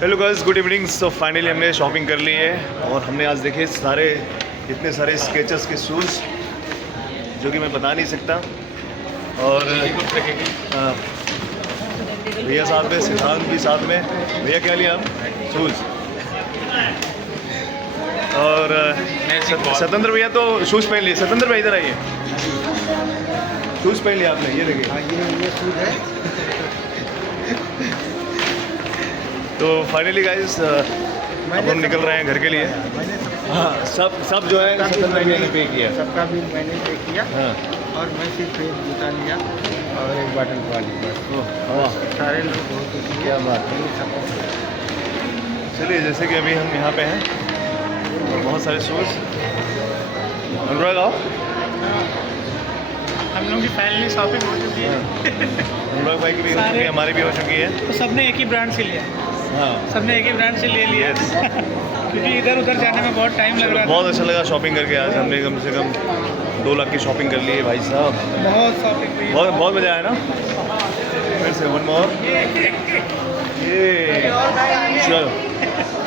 Hello girls, good evening. So finally हमने shopping कर ली है और हमने आज देखे सारे इतने सारे स्केचर्स के शूज़ जो कि मैं बता नहीं सकता। और हाँ, भैया साथ में, सिद्धांत भी साथ में। भैया क्या लिया हम? शूज़। और स्वतंत्र भैया तो शूज़ पहन लिए। स्वतंत्र भाई इधर आइए, शूज़ पहन लिया आपने, ये देखिए। ये शूज है। तो फाइनली गाइस अब हम निकल रहे हैं घर के लिए। हाँ, सब जो है स्वतंत्र भैया ने पे किया। सबका बिल मैंने पे किया। हाँ, और मैं सिर्फ एक जूता लिया और एक बॉटल पानी बस। वाह, सारे लोग बहुत खुशी क्या बात है। चलिए, जैसे कि अभी हम यहाँ पे हैं और बहुत सारे शूज़। अनुराग आओ। हम लोग की फाइनली शॉपिंग हो चुकी है। अनुराग भाई की भी हो चुकी है, हमारी भी हो चुकी है। तो सबने एक ही ब्रांड से लिया। हाँ, सबने एक ही ब्रांड से ले लिया Yes. क्योंकि इधर उधर जाने में बहुत टाइम लग रहा था। बहुत अच्छा लगा शॉपिंग करके। आज हमने कम से कम 2 लाख की शॉपिंग कर ली है भाई साहब। बहुत शॉपिंग हुई। बहुत बहुत मज़ा आया ना। फिर से वन मोर। ये चलो,